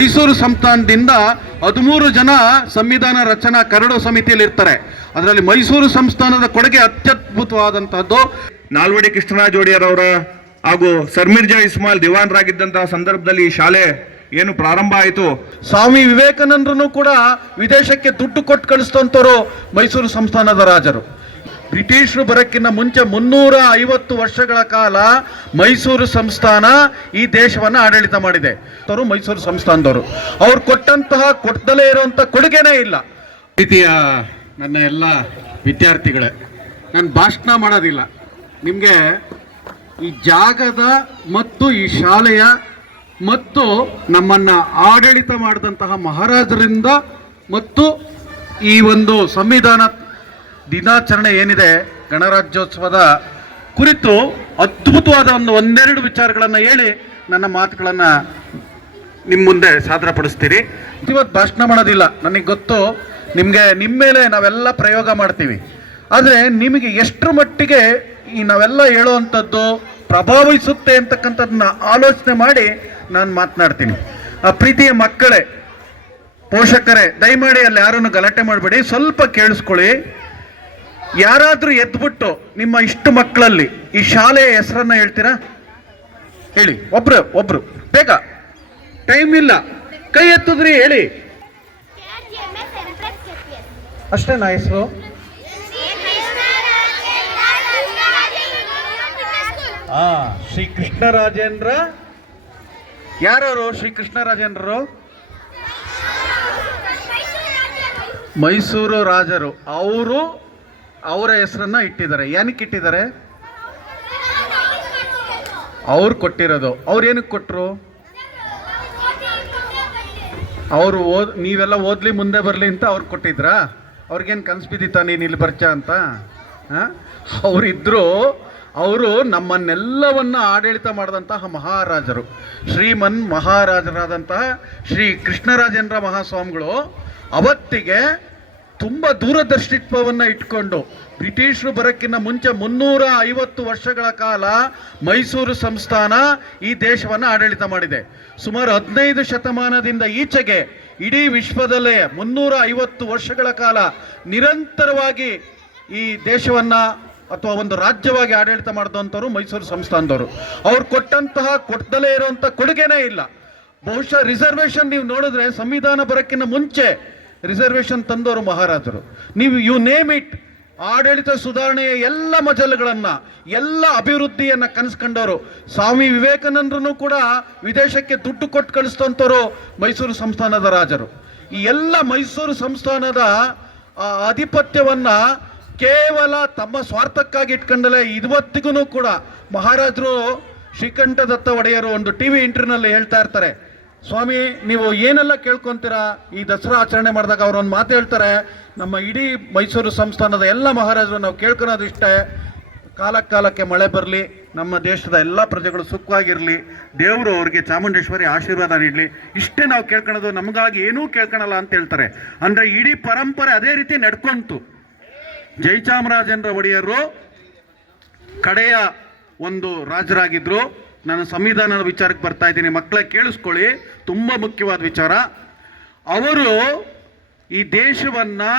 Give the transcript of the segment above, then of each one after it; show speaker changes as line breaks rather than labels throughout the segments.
ಮೈಸೂರು ಸಂಸ್ಥಾನದಿಂದ ಹದಿಮೂರು ಜನ ಸಂವಿಧಾನ ರಚನಾ ಕರಡು ಸಮಿತಿಯಲ್ಲಿ ಇರ್ತಾರೆ ಅದರಲ್ಲಿ ಮೈಸೂರು ಸಂಸ್ಥಾನದ ಕೊಡುಗೆ ಅತ್ಯದ್ಭುತವಾದಂತಹದ್ದು.
ನಾಲ್ವಡಿ ಕೃಷ್ಣರಾಜ ಒಡೆಯರವರ ಹಾಗೂ ಸರ್ಮಿರ್ಜಾ ಇಸ್ಮಾಲ್ ದಿವಾನ್ರಾಗಿದ್ದಂತಹ ಸಂದರ್ಭದಲ್ಲಿ ಈ ಶಾಲೆ ಏನು ಪ್ರಾರಂಭ ಆಯಿತು?
ಸ್ವಾಮಿ ವಿವೇಕಾನಂದರನ್ನು ಕೂಡ ವಿದೇಶಕ್ಕೆ ದುಡ್ಡು ಕೊಟ್ಟು ಕಳಿಸ್ತಂತವರು ಮೈಸೂರು ಸಂಸ್ಥಾನದ ರಾಜರು. ಬ್ರಿಟಿಷರು ಬರೋಕ್ಕಿಂತ ಮುಂಚೆ ಮುನ್ನೂರ ಐವತ್ತು ವರ್ಷಗಳ ಕಾಲ ಮೈಸೂರು ಸಂಸ್ಥಾನ ಈ ದೇಶವನ್ನು ಆಡಳಿತ ಮಾಡಿದೆ. ಅವರು ಮೈಸೂರು ಸಂಸ್ಥಾನದವರು. ಅವ್ರು ಕೊಟ್ಟಂತಹ ಕೊಟ್ಟದಲ್ಲೇ ಇರುವಂಥ ಕೊಡುಗೆನೇ ಇಲ್ಲ. ರೀತಿಯ ನನ್ನ ಎಲ್ಲ ವಿದ್ಯಾರ್ಥಿಗಳೇ, ನಾನು ಭಾಷಣ ಮಾಡೋದಿಲ್ಲ. ನಿಮಗೆ ಈ ಜಾಗದ ಮತ್ತು ಈ ಶಾಲೆಯ ಮತ್ತು ನಮ್ಮನ್ನು ಆಡಳಿತ ಮಾಡಿದಂತಹ ಮಹಾರಾಜರಿಂದ ಮತ್ತು ಈ ಒಂದು ಸಂವಿಧಾನ ದಿನಾಚರಣೆ ಏನಿದೆ ಗಣರಾಜ್ಯೋತ್ಸವದ ಕುರಿತು ಅದ್ಭುತವಾದ ಒಂದು ಒಂದೆರಡು ವಿಚಾರಗಳನ್ನು ಹೇಳಿ ನನ್ನ ಮಾತುಗಳನ್ನು ನಿಮ್ಮ ಮುಂದೆ ಸಾದರಪಡಿಸ್ತೀರಿ. ಇವತ್ತು ಭಾಷಣ ಮಾಡೋದಿಲ್ಲ. ನನಗೆ ಗೊತ್ತು. ನಿಮಗೆ ನಿಮ್ಮ ಮೇಲೆ ನಾವೆಲ್ಲ ಪ್ರಯೋಗ ಮಾಡ್ತೀವಿ. ಆದರೆ ನಿಮಗೆ ಎಷ್ಟರ ಮಟ್ಟಿಗೆ ಈ ನಾವೆಲ್ಲ ಹೇಳುವಂಥದ್ದು ಪ್ರಭಾವಿಸುತ್ತೆ ಅಂತಕ್ಕಂಥದ್ದನ್ನ ಆಲೋಚನೆ ಮಾಡಿ ನಾನು ಮಾತನಾಡ್ತೀನಿ. ಆ ಪ್ರೀತಿಯ ಮಕ್ಕಳೇ, ಪೋಷಕರೇ, ದಯಮಾಡಿ ಅಲ್ಲಿ ಯಾರನ್ನು ಗಲಾಟೆ ಮಾಡಬೇಡಿ. ಸ್ವಲ್ಪ ಕೇಳಿಸ್ಕೊಳ್ಳಿ. ಯಾರಾದರೂ ಎದ್ಬಿಟ್ಟು ನಿಮ್ಮ ಇಷ್ಟು ಮಕ್ಕಳಲ್ಲಿ ಈ ಶಾಲೆಯ ಹೆಸರನ್ನ ಹೇಳ್ತೀರಾ? ಹೇಳಿ, ಒಬ್ರು ಒಬ್ರು, ಬೇಗ. ಟೈಮ್ ಇಲ್ಲ. ಕೈ ಎತ್ತಿದ್ರಿ, ಹೇಳಿ. ಅಷ್ಟೇ ನಾ ಹೆಸರು? ಹಾ ಶ್ರೀ ಕೃಷ್ಣರಾಜೇಂದ್ರ ಯಾರವರು ಶ್ರೀ ಕೃಷ್ಣರಾಜೇಂದ್ರರು ಮೈಸೂರು ರಾಜರು. ಅವರು ಅವರ ಹೆಸರನ್ನ ಇಟ್ಟಿದ್ದಾರೆ. ಏನಕ್ಕೆ ಇಟ್ಟಿದ್ದಾರೆ? ಅವ್ರು ಕೊಟ್ಟಿರೋದು. ಅವ್ರು ಏನಕ್ಕೆ ಕೊಟ್ಟರು ಅವರು ಓದ್, ನೀವೆಲ್ಲ ಓದ್ಲಿ ಮುಂದೆ ಬರಲಿ ಅಂತ ಅವ್ರು ಕೊಟ್ಟಿದ್ರಾ? ಅವ್ರಿಗೇನು ಕನಸು ಬಿದ್ದಿತ್ತ ನೀನು ಇಲ್ಲಿ ಬರ್ಚ ಅಂತ? ಹಾಂ? ಅವರಿದ್ದರು ಅವರು ನಮ್ಮನ್ನೆಲ್ಲವನ್ನ ಆಡಳಿತ ಮಾಡಿದಂತಹ ಮಹಾರಾಜರು. ಶ್ರೀಮನ್ ಮಹಾರಾಜರಾದಂತಹ ಶ್ರೀ ಕೃಷ್ಣರಾಜೇಂದ್ರ ಮಹಾಸ್ವಾಮಿಗಳು ಅವತ್ತಿಗೆ ತುಂಬ ದೂರದರ್ಶಿತ್ವವನ್ನು ಇಟ್ಕೊಂಡು ಬ್ರಿಟಿಷರು ಬರೋಕ್ಕಿಂತ ಮುಂಚೆ ಮುನ್ನೂರ ಐವತ್ತು ವರ್ಷಗಳ ಕಾಲ ಮೈಸೂರು ಸಂಸ್ಥಾನ ಈ ದೇಶವನ್ನು ಆಡಳಿತ ಮಾಡಿದೆ. ಸುಮಾರು ಹದಿನೈದು ಶತಮಾನದಿಂದ ಈಚೆಗೆ ಇಡೀ ವಿಶ್ವದಲ್ಲೇ ಮುನ್ನೂರ ಐವತ್ತು ವರ್ಷಗಳ ಕಾಲ ನಿರಂತರವಾಗಿ ಈ ದೇಶವನ್ನು ಅಥವಾ ಒಂದು ರಾಜ್ಯವಾಗಿ ಆಡಳಿತ ಮಾಡಿದಂಥವ್ರು ಮೈಸೂರು ಸಂಸ್ಥಾನದವರು. ಅವ್ರು ಕೊಟ್ಟಂತಹ ಕೊಟ್ಟದಲ್ಲೇ ಇರುವಂಥ ಕೊಡುಗೆನೇ ಇಲ್ಲ. ಬಹುಶಃ ರಿಸರ್ವೇಷನ್ ನೀವು ನೋಡಿದ್ರೆ ಸಂವಿಧಾನ ಬರೋಕ್ಕಿಂತ ಮುಂಚೆ ರಿಸರ್ವೇಷನ್ ತಂದವರು ಮಹಾರಾಜರು. ನೀವು ಯು ನೇಮ್ ಇಟ್ ಆಡಳಿತ ಸುಧಾರಣೆಯ ಎಲ್ಲ ಮಜಲುಗಳನ್ನು, ಎಲ್ಲ ಅಭಿವೃದ್ಧಿಯನ್ನು ಕನಸ್ಕೊಂಡವರು. ಸ್ವಾಮಿ ವಿವೇಕಾನಂದರನ್ನು ಕೂಡ ವಿದೇಶಕ್ಕೆ ದುಡ್ಡು ಕೊಟ್ಟು ಕಳಿಸ್ತಂಥವ್ರು ಮೈಸೂರು ಸಂಸ್ಥಾನದ ರಾಜರು. ಈ ಎಲ್ಲ ಮೈಸೂರು ಸಂಸ್ಥಾನದ ಆಧಿಪತ್ಯವನ್ನ ಕೇವಲ ತಮ್ಮ ಸ್ವಾರ್ಥಕ್ಕಾಗಿ ಇಟ್ಕೊಂಡಲೇ ಇವತ್ತಿಗೂ ಕೂಡ ಮಹಾರಾಜರು ಶ್ರೀಕಂಠದತ್ತ ಒಡೆಯರು ಒಂದು ಟಿ ವಿ ಇಂಟರ್ನಲ್ಲಿ ಹೇಳ್ತಾ ಇರ್ತಾರೆ. ಸ್ವಾಮಿ, ನೀವು ಏನೆಲ್ಲ ಕೇಳ್ಕೊಂತೀರಾ? ಈ ದಸರಾ ಆಚರಣೆ ಮಾಡಿದಾಗ ಅವ್ರು ಒಂದು ಮಾತು ಹೇಳ್ತಾರೆ, ನಮ್ಮ ಇಡೀ ಮೈಸೂರು ಸಂಸ್ಥಾನದ ಎಲ್ಲ ಮಹಾರಾಜರು ನಾವು ಕೇಳ್ಕೊಳೋದು ಇಷ್ಟೇ. ಕಾಲ ಕಾಲಕ್ಕೆ ಮಳೆ ಬರಲಿ, ನಮ್ಮ ದೇಶದ ಎಲ್ಲ ಪ್ರಜೆಗಳು ಸುಖವಾಗಿರಲಿ, ದೇವರು ಅವರಿಗೆ ಚಾಮುಂಡೇಶ್ವರಿ ಆಶೀರ್ವಾದ ನೀಡಲಿ. ಇಷ್ಟೇ ನಾವು ಕೇಳ್ಕೊಳೋದು, ನಮಗಾಗಿ ಏನೂ ಕೇಳ್ಕೊಳಲ್ಲ ಅಂತ ಹೇಳ್ತಾರೆ. ಅಂದರೆ ಇಡೀ ಪರಂಪರೆ ಅದೇ ರೀತಿ ನಡ್ಕೊಂತು. ಜಯಚಾಮರಾಜೇಂದ್ರ ಒಡೆಯರು ಕಡೆಯ ಒಂದು ರಾಜರಾಗಿದ್ದರು ನಾನು ಸಂವಿಧಾನದ ವಿಚಾರಕ್ಕೆ ಬರ್ತಾ ಇದ್ದೀನಿ. ಮಕ್ಕಳ, ಕೇಳಿಸ್ಕೊಳ್ಳಿ. ತುಂಬ ಮುಖ್ಯವಾದ ವಿಚಾರ. ಅವರು ಈ ದೇಶವನ್ನು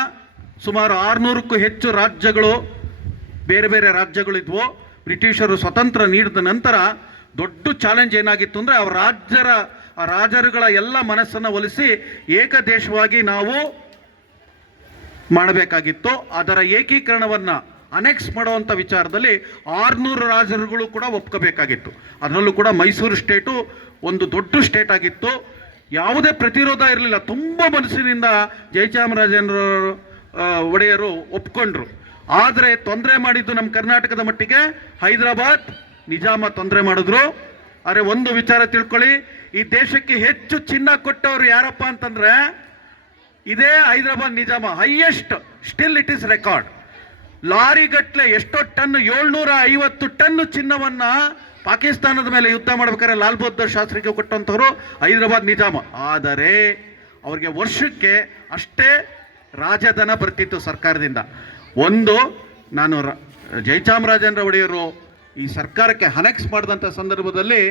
ಸುಮಾರು ಆರುನೂರಕ್ಕೂ ಹೆಚ್ಚು ರಾಜ್ಯಗಳು, ಬೇರೆ ಬೇರೆ ರಾಜ್ಯಗಳಿದ್ವು. ಬ್ರಿಟಿಷರು ಸ್ವತಂತ್ರ ನೀಡಿದ ನಂತರ ದೊಡ್ಡ ಚಾಲೆಂಜ್ ಏನಾಗಿತ್ತು ಅಂದರೆ ಅವ್ರ ರಾಜ್ಯರ ಆ ರಾಜರುಗಳ ಎಲ್ಲ ಮನಸ್ಸನ್ನು ಒಲಿಸಿ ಏಕದೇಶವಾಗಿ ನಾವು ಮಾಡಬೇಕಾಗಿತ್ತು. ಅದರ ಏಕೀಕರಣವನ್ನು ಅನೆಕ್ಸ್ ಮಾಡುವಂಥ ವಿಚಾರದಲ್ಲಿ ಆರುನೂರು ರಾಜರುಗಳು ಕೂಡ ಒಪ್ಕೋಬೇಕಾಗಿತ್ತು. ಅದರಲ್ಲೂ ಕೂಡ ಮೈಸೂರು ಸ್ಟೇಟು ಒಂದು ದೊಡ್ಡ ಸ್ಟೇಟ್ ಆಗಿತ್ತು. ಯಾವುದೇ ಪ್ರತಿರೋಧ ಇರಲಿಲ್ಲ. ತುಂಬ ಮನಸ್ಸಿನಿಂದ ಜಯಚಾಮರಾಜೇಂದ್ರ ಒಡೆಯರು ಒಪ್ಕೊಂಡ್ರು. ಆದರೆ ತೊಂದರೆ ಮಾಡಿದ್ದು ನಮ್ಮ ಕರ್ನಾಟಕದ ಮಟ್ಟಿಗೆ ಹೈದರಾಬಾದ್, ನಿಜಾಮ ತೊಂದರೆ ಮಾಡಿದ್ರು. ಆದರೆ ಒಂದು ವಿಚಾರ ತಿಳ್ಕೊಳ್ಳಿ. ಈ ದೇಶಕ್ಕೆ ಹೆಚ್ಚು ಚಿನ್ನ ಕೊಟ್ಟವರು ಯಾರಪ್ಪ ಅಂತಂದ್ರೆ, ಇದೇ Hyderabad, Nizam highest still it is record lorry ಗಟ್ಲೆ ಎಷ್ಟೋ ಟನ್ ಏಳ್ನೂರ ಐವತ್ತು ಟನ್ ಚಿನ್ನವನ್ನ ಪಾಕಿಸ್ತಾನದ ಮೇಲೆ ಯುದ್ಧ ಮಾಡ್ಬೇಕಾದ್ರೆ ಲಾಲ್ ಬಹದ್ದೂರ್ ಶಾಸ್ತ್ರಿಗೆ ಕೊಟ್ಟಂಥವ್ರು ಹೈದರಾಬಾದ್ ನಿಜಾಮ. ಆದರೆ ಅವ್ರಿಗೆ ವರ್ಷಕ್ಕೆ ಅಷ್ಟೇ ರಾಜಧನ ಬರ್ತಿತ್ತು ಸರ್ಕಾರದಿಂದ. ಒಂದು, ನಾನು ಜಯಚಾಮರಾಜೇಂದ್ರ ಒಡೆಯರು ಈ ಸರ್ಕಾರಕ್ಕೆ ಹನೆಕ್ಸ್ ಮಾಡಿದಂಥ ಸಂದರ್ಭದಲ್ಲಿ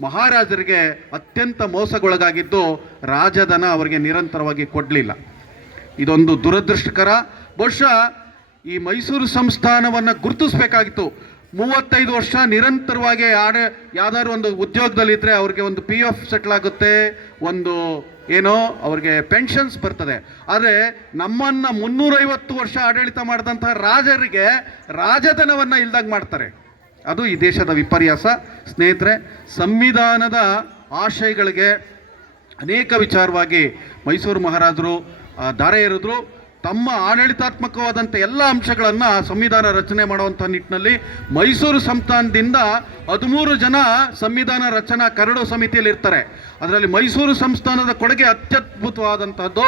ಮಹಾರಾಜರಿಗೆ ಅತ್ಯಂತ ಮೋಸಗೊಳಗಾಗಿದ್ದು ರಾಜಧನ ಅವರಿಗೆ ನಿರಂತರವಾಗಿ ಕೊಡಲಿಲ್ಲ. ಇದೊಂದು ದುರದೃಷ್ಟಕರ. ಬಹುಶಃ ಈ ಮೈಸೂರು ಸಂಸ್ಥಾನವನ್ನು ಗುರುತಿಸಬೇಕಾಗಿತ್ತು. ಮೂವತ್ತೈದು ವರ್ಷ ನಿರಂತರವಾಗಿ ಆಡ ಯಾವ್ದಾದ್ರು ಒಂದು ಉದ್ಯೋಗದಲ್ಲಿದ್ದರೆ ಅವ್ರಿಗೆ ಒಂದು ಪಿ ಎಫ್ ಸೆಟ್ಲ್ ಆಗುತ್ತೆ, ಒಂದು ಏನೋ ಅವ್ರಿಗೆ ಪೆನ್ಷನ್ಸ್ ಬರ್ತದೆ. ಆದರೆ ನಮ್ಮನ್ನು ಮುನ್ನೂರೈವತ್ತು ವರ್ಷ ಆಡಳಿತ ಮಾಡಿದಂತಹ ರಾಜರಿಗೆ ರಾಜಧನವನ್ನು ಇಲ್ದಾಗ ಮಾಡ್ತಾರೆ. ಅದು ಈ ದೇಶದ ವಿಪರ್ಯಾಸ. ಸ್ನೇಹಿತರೆ, ಸಂವಿಧಾನದ ಆಶಯಗಳಿಗೆ ಅನೇಕ ವಿಚಾರವಾಗಿ ಮೈಸೂರು ಮಹಾರಾಜರು ಧಾರೆ ದಾರೆ ಎರೆದ್ರು. ತಮ್ಮ ಆಡಳಿತಾತ್ಮಕವಾದಂಥ ಎಲ್ಲ ಅಂಶಗಳನ್ನು ಸಂವಿಧಾನ ರಚನೆ ಮಾಡುವಂಥ ನಿಟ್ಟಿನಲ್ಲಿ ಮೈಸೂರು ಸಂಸ್ಥಾನದಿಂದ ಹದಿಮೂರು ಜನ ಸಂವಿಧಾನ ರಚನಾ ಕರಡು ಸಮಿತಿಯಲ್ಲಿ ಇರ್ತಾರೆ. ಅದರಲ್ಲಿ ಮೈಸೂರು ಸಂಸ್ಥಾನದ ಕೊಡುಗೆ ಅತ್ಯದ್ಭುತವಾದಂಥದ್ದು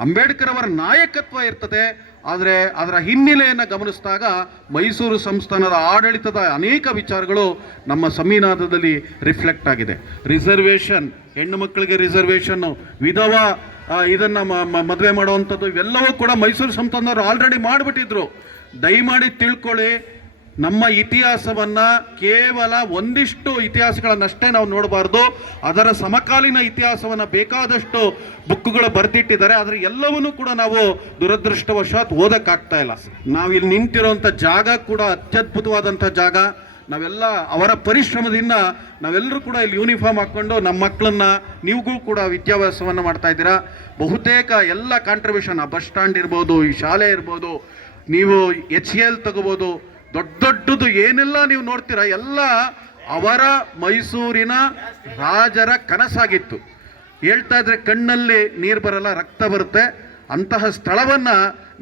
ಅಂಬೇಡ್ಕರ್ ಅವರ ನಾಯಕತ್ವ ಇರ್ತದೆ. ಆದರೆ ಅದರ ಹಿನ್ನೆಲೆಯನ್ನು ಗಮನಿಸಿದಾಗ ಮೈಸೂರು ಸಂಸ್ಥಾನದ ಆಡಳಿತದ ಅನೇಕ ವಿಚಾರಗಳು ನಮ್ಮ ಸಂವಿಧಾನದಲ್ಲಿ ರಿಫ್ಲೆಕ್ಟ್ ಆಗಿದೆ. ರಿಸರ್ವೇಷನ್, ಹೆಣ್ಣು ಮಕ್ಕಳಿಗೆ ರಿಸರ್ವೇಷನ್ನು, ವಿಧವಾ ಇದನ್ನ ಮದುವೆ ಮಾಡುವಂಥದ್ದು ಇವೆಲ್ಲವೂ ಕೂಡ ಮೈಸೂರು ಸಂಸ್ಥಾನದವರು ಆಲ್ರೆಡಿ ಮಾಡಿಬಿಟ್ಟಿದ್ರು. ದಯಮಾಡಿ ತಿಳ್ಕೊಳ್ಳಿ, ನಮ್ಮ ಇತಿಹಾಸವನ್ನ ಕೇವಲ ಒಂದಿಷ್ಟು ಇತಿಹಾಸಗಳನ್ನಷ್ಟೇ ನಾವು ನೋಡಬಾರ್ದು. ಅದರ ಸಮಕಾಲೀನ ಇತಿಹಾಸವನ್ನ ಬೇಕಾದಷ್ಟು ಬುಕ್ಗಳು ಬರೆದಿಟ್ಟಿದ್ದಾರೆ. ಆದರೆ ಎಲ್ಲವನ್ನೂ ಕೂಡ ನಾವು ದುರದೃಷ್ಟವಶಾತ್ ಓದೋಕ್ಕಾಗ್ತಾ ಇಲ್ಲ. ನಾವಿಲ್ಲಿ ನಿಂತಿರುವಂಥ ಜಾಗ ಕೂಡ ಅತ್ಯದ್ಭುತವಾದಂಥ ಜಾಗ. ನಾವೆಲ್ಲ ಅವರ ಪರಿಶ್ರಮದಿಂದ ನಾವೆಲ್ಲರೂ ಕೂಡ ಇಲ್ಲಿ ಯೂನಿಫಾರ್ಮ್ ಹಾಕ್ಕೊಂಡು ನಮ್ಮ ಮಕ್ಕಳನ್ನ ನೀವುಗಳು ಕೂಡ ವಿದ್ಯಾಭ್ಯಾಸವನ್ನು ಮಾಡ್ತಾ ಇದ್ದೀರಾ? ಬಹುತೇಕ ಎಲ್ಲ ಕಾಂಟ್ರಿಬ್ಯೂಷನ್ ಆ ಬಸ್ ಸ್ಟ್ಯಾಂಡ್ ಇರ್ಬೋದು, ಈ ಶಾಲೆ ಇರ್ಬೋದು, ನೀವು ಎಚ್ ಸಿ ಎಲ್ ತಗೋಬೋದು, ದೊಡ್ಡ ದೊಡ್ಡದು ಏನೆಲ್ಲ ನೀವು ನೋಡ್ತೀರಾ, ಎಲ್ಲ ಅವರ ಮೈಸೂರಿನ ರಾಜರ ಕನಸಾಗಿತ್ತು. ಹೇಳ್ತಾ ಇದ್ರೆ ಕಣ್ಣಲ್ಲಿ ನೀರು ಬರಲ್ಲ, ರಕ್ತ ಬರುತ್ತೆ. ಅಂತಹ ಸ್ಥಳವನ್ನು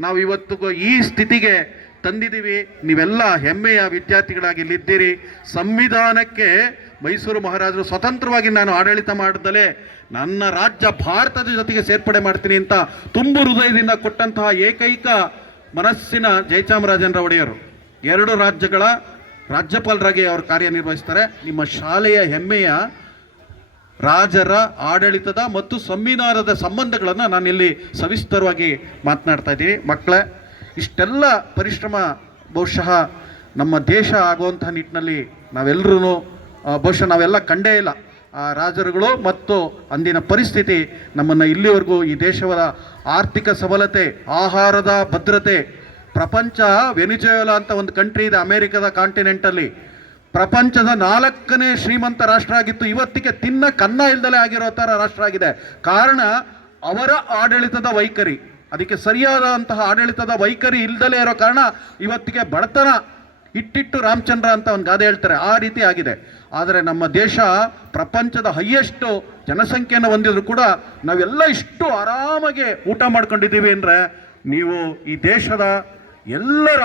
ನಾವು ಇವತ್ತು ಈ ಸ್ಥಿತಿಗೆ ತಂದಿದ್ದೀವಿ. ನೀವೆಲ್ಲ ಹೆಮ್ಮೆಯ ವಿದ್ಯಾರ್ಥಿಗಳಾಗಿ ಇಲ್ಲಿದ್ದೀರಿ. ಸಂವಿಧಾನಕ್ಕೆ ಮೈಸೂರು ಮಹಾರಾಜರು ಸ್ವತಂತ್ರವಾಗಿ ನಾನು ಆಡಳಿತ ಮಾಡಿದಲೇ ನನ್ನ ರಾಜ್ಯ ಭಾರತದ ಜೊತೆಗೆ ಸೇರ್ಪಡೆ ಮಾಡ್ತೀನಿ ಅಂತ ತುಂಬು ಹೃದಯದಿಂದ ಕೊಟ್ಟಂತಹ ಏಕೈಕ ಮನಸ್ಸಿನ ಜಯಚಾಮರಾಜೇಂದ್ರ ಒಡೆಯರು. ಎರಡು ರಾಜ್ಯಗಳ ರಾಜ್ಯಪಾಲರಾಗಿ ಅವರು ಕಾರ್ಯನಿರ್ವಹಿಸ್ತಾರೆ. ನಿಮ್ಮ ಶಾಲೆಯ ಹೆಮ್ಮೆಯ ರಾಜರ ಆಡಳಿತದ ಮತ್ತು ಸಂವಿಧಾನದ ಸಂಬಂಧಗಳನ್ನು ನಾನಿಲ್ಲಿ ಸವಿಸ್ತರವಾಗಿ ಮಾತನಾಡ್ತಾ ಇದ್ದೀನಿ. ಮಕ್ಕಳೇ ಇಷ್ಟೆಲ್ಲ ಪರಿಶ್ರಮ ಬಹುಶಃ ನಮ್ಮ ದೇಶ ಆಗುವಂಥ ನಿಟ್ಟಿನಲ್ಲಿ ನಾವೆಲ್ಲರೂ ಬಹುಶಃ ನಾವೆಲ್ಲ ಕಂಡೇ ಇಲ್ಲ. ಆ, ರಾಜರುಗಳು ಮತ್ತು ಅಂದಿನ ಪರಿಸ್ಥಿತಿ ನಮ್ಮನ್ನು ಇಲ್ಲಿವರೆಗೂ ಈ ದೇಶದ ಆರ್ಥಿಕ ಸಬಲತೆ, ಆಹಾರದ ಭದ್ರತೆ, ಪ್ರಪಂಚ ವೆನಿಜುವೆಲಾ ಅಂತ ಒಂದು ಕಂಟ್ರಿ ಇದೆ ಅಮೇರಿಕದ ಕಾಂಟಿನೆಂಟಲ್ಲಿ ಪ್ರಪಂಚದ ನಾಲ್ಕನೇ ಶ್ರೀಮಂತ ರಾಷ್ಟ್ರ ಆಗಿತ್ತು. ಇವತ್ತಿಗೆ ತಿನ್ನ ಕನ್ನ ಇಲ್ದಲೇ ಆಗಿರೋ ಥರ ರಾಷ್ಟ್ರ ಆಗಿದೆ. ಕಾರಣ ಅವರ ಆಡಳಿತದ ವೈಖರಿ. ಅದಕ್ಕೆ ಸರಿಯಾದಂತಹ ಆಡಳಿತದ ವೈಖರಿ ಇಲ್ದಲೇ ಇರೋ ಕಾರಣ ಇವತ್ತಿಗೆ ಬಡತನ ಇಟ್ಟಿಟ್ಟು ರಾಮಚಂದ್ರ ಅಂತ ಒಂದು ಗಾದೆ ಹೇಳ್ತಾರೆ. ಆ ರೀತಿ ಆಗಿದೆ. ಆದರೆ ನಮ್ಮ ದೇಶ ಪ್ರಪಂಚದ ಹೈಯೆಸ್ಟ್ ಜನಸಂಖ್ಯೆಯನ್ನು ಹೊಂದಿದ್ರು ಕೂಡ ನಾವೆಲ್ಲ ಇಷ್ಟು ಆರಾಮಾಗಿ ಊಟ ಮಾಡ್ಕೊಂಡಿದ್ದೀವಿ ಅಂದರೆ ನೀವು ಈ ದೇಶದ ಎಲ್ಲರ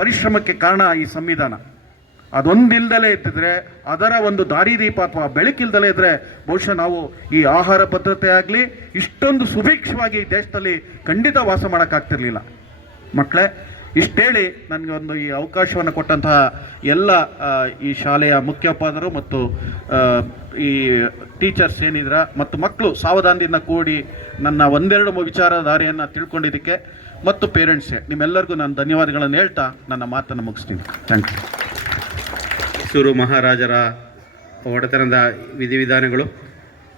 ಪರಿಶ್ರಮಕ್ಕೆ ಕಾರಣ ಈ ಸಂವಿಧಾನ. ಅದೊಂದಿಲ್ದಲೇ ಇದ್ದಿದ್ರೆ, ಅದರ ಒಂದು ದಾರಿದೀಪ ಅಥವಾ ಬೆಳಕಿಲ್ದಲೇ ಇದ್ದರೆ ಬಹುಶಃ ನಾವು ಈ ಆಹಾರ ಭದ್ರತೆ ಆಗಲಿ, ಇಷ್ಟೊಂದು ಸುಭಿಕ್ಷವಾಗಿ ಈ ದೇಶದಲ್ಲಿ ಖಂಡಿತ ವಾಸ ಮಾಡೋಕ್ಕಾಗ್ತಿರ್ಲಿಲ್ಲ. ಮಕ್ಕಳೇ ಇಷ್ಟೇಳಿ ನನಗೆ ಒಂದು ಈ ಅವಕಾಶವನ್ನು ಕೊಟ್ಟಂತಹ ಎಲ್ಲ ಈ ಶಾಲೆಯ ಮುಖ್ಯೋಪಾಧ್ಯಾಯರು ಮತ್ತು ಈ ಟೀಚರ್ಸ್ ಏನಿದ್ರ ಮತ್ತು ಮಕ್ಕಳು ಸಾವಧಾನದಿಂದ ಕೂಡಿ ನನ್ನ ಒಂದೆರಡು ವಿಚಾರಧಾರೆಯನ್ನು ತಿಳ್ಕೊಂಡಿದ್ದಕ್ಕೆ ಮತ್ತು ಪೇರೆಂಟ್ಸೇ, ನಿಮ್ಮೆಲ್ಲರಿಗೂ ನಾನು ಧನ್ಯವಾದಗಳನ್ನು ಹೇಳ್ತಾ ನನ್ನ ಮಾತನ್ನು ಮುಗಿಸ್ತೀನಿ. Thank you.
ಮೈಸೂರು ಮಹಾರಾಜರ ಒಡೆತನದ ವಿಧಿವಿಧಾನಗಳು,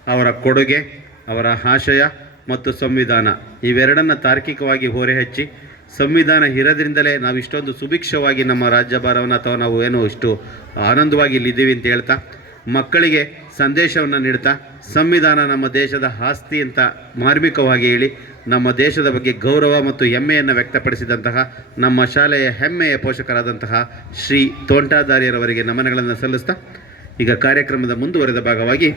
ಅವರ ಕೊಡುಗೆ, ಅವರ ಆಶಯ ಮತ್ತು ಸಂವಿಧಾನ ಇವೆರಡನ್ನ ತಾರ್ಕಿಕವಾಗಿ ಹೊರೆ ಹಚ್ಚಿ ಸಂವಿಧಾನ ಇರೋದ್ರಿಂದಲೇ ನಾವು ಇಷ್ಟೊಂದು ಸುಭಿಕ್ಷವಾಗಿ ನಮ್ಮ ರಾಜ್ಯಭಾರವನ್ನು ಅಥವಾ ನಾವು ಏನು ಇಷ್ಟು ಆನಂದವಾಗಿ ಇಲ್ಲಿದ್ದೀವಿ ಅಂತ ಹೇಳ್ತಾ, ಮಕ್ಕಳಿಗೆ ಸಂದೇಶವನ್ನು ನೀಡ್ತಾ, ಸಂವಿಧಾನ ನಮ್ಮ ದೇಶದ ಆಸ್ತಿ ಅಂತ ಮಾರ್ಮಿಕವಾಗಿ ಹೇಳಿ ನಮ್ಮ ದೇಶದ ಬಗ್ಗೆ ಗೌರವ ಮತ್ತು ಹೆಮ್ಮೆಯನ್ನು ವ್ಯಕ್ತಪಡಿಸಿದಂತಹ ನಮ್ಮ ಶಾಲೆಯ ಹೆಮ್ಮೆಯ ಪೋಷಕರಾದಂತಹ ಶ್ರೀ ತೋಂಟಾದಾರ್ಯರವರಿಗೆ ನಮನಗಳನ್ನು ಸಲ್ಲಿಸ್ತಾ ಈಗ ಕಾರ್ಯಕ್ರಮದ ಮುಂದುವರೆದ ಭಾಗವಾಗಿ